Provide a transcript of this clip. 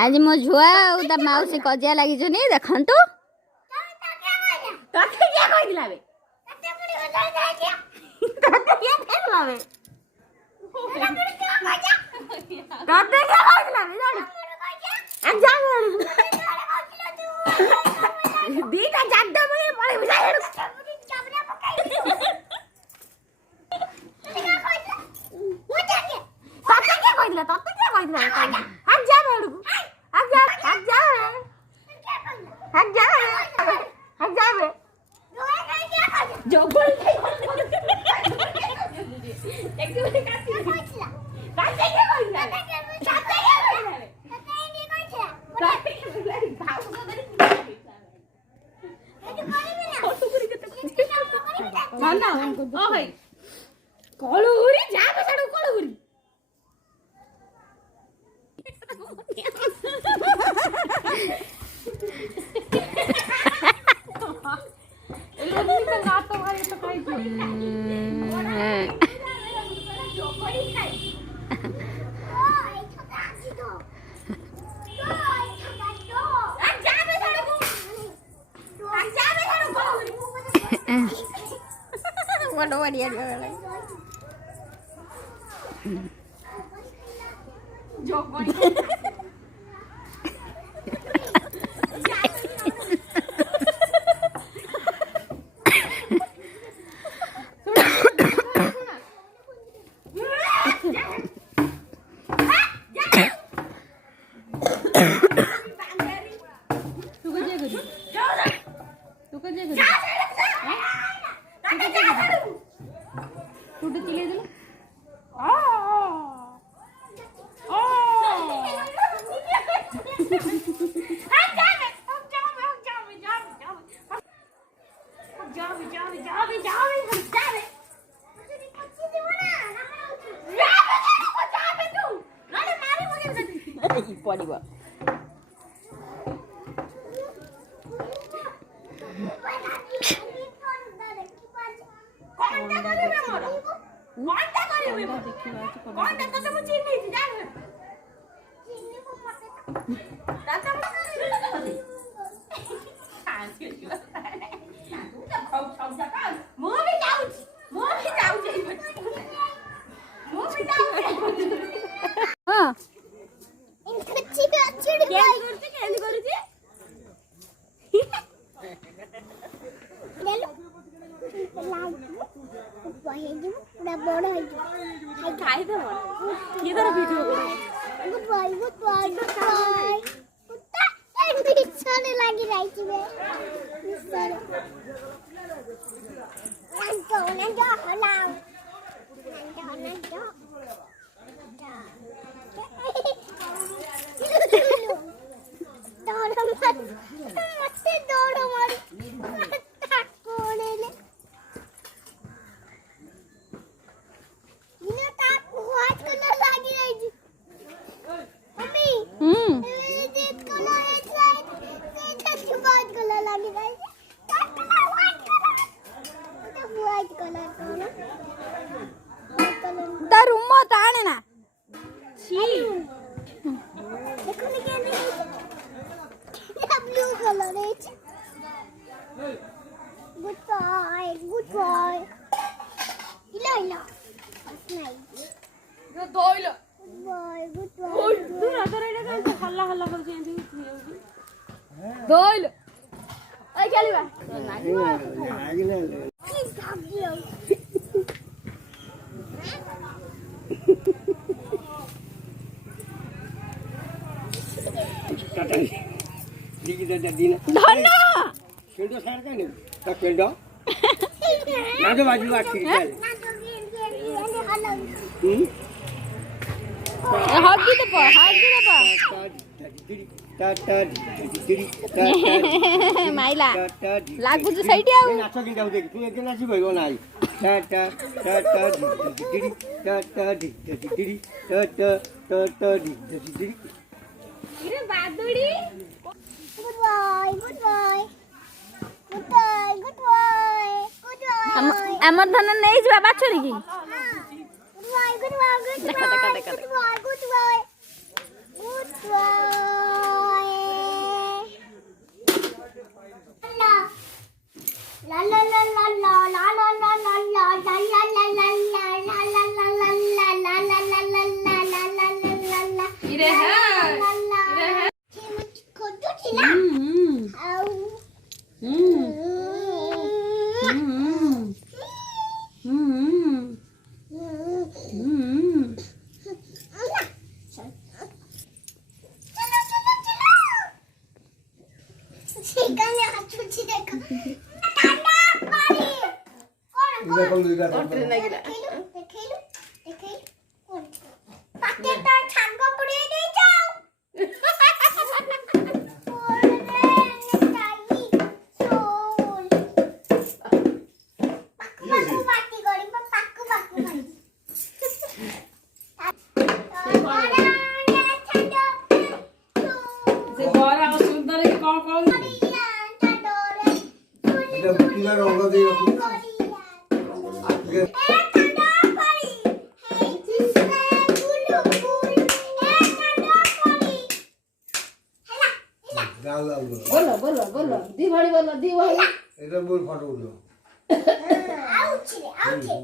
आज मो झुआ और ता माउसी कजिया लागि जनी देखंतु तते क्या कहिला बे तते पुडी बजाई जाय क्या तते क्या फेरला बे तते क्या कहिला बे जान आ जा दीटा जाड्डा मने पळे बुझाय चाबना पकाई तते क्या कहिला हट जा बेडू हट जा बे जो बोल एक मिनट काटी कहिला काटे के कहिला काटे के कहिला काटे के कहिला काटे के भाव को दरी ना ना ओ भाई कोळूरी जाग सडू कोळूरी पड़िबो माइला लागु जो साइड आउ नाच कि जाउ देख तू एक नाची भइगो नाइ टा टा टा टा डिडी टा टा डिडी टा टा टा टा डिडी रे बादुड़ी goodbye goodbye goodbye goodbye goodbye हमर धन नै जबा बाछरी की goodbye goodbye goodbye goodbye goodbye बोलो बोलो बोलो दी भाड़ी बोलो दी भाड़ी এটা মোর ফটো উঠলো আউছি আউছি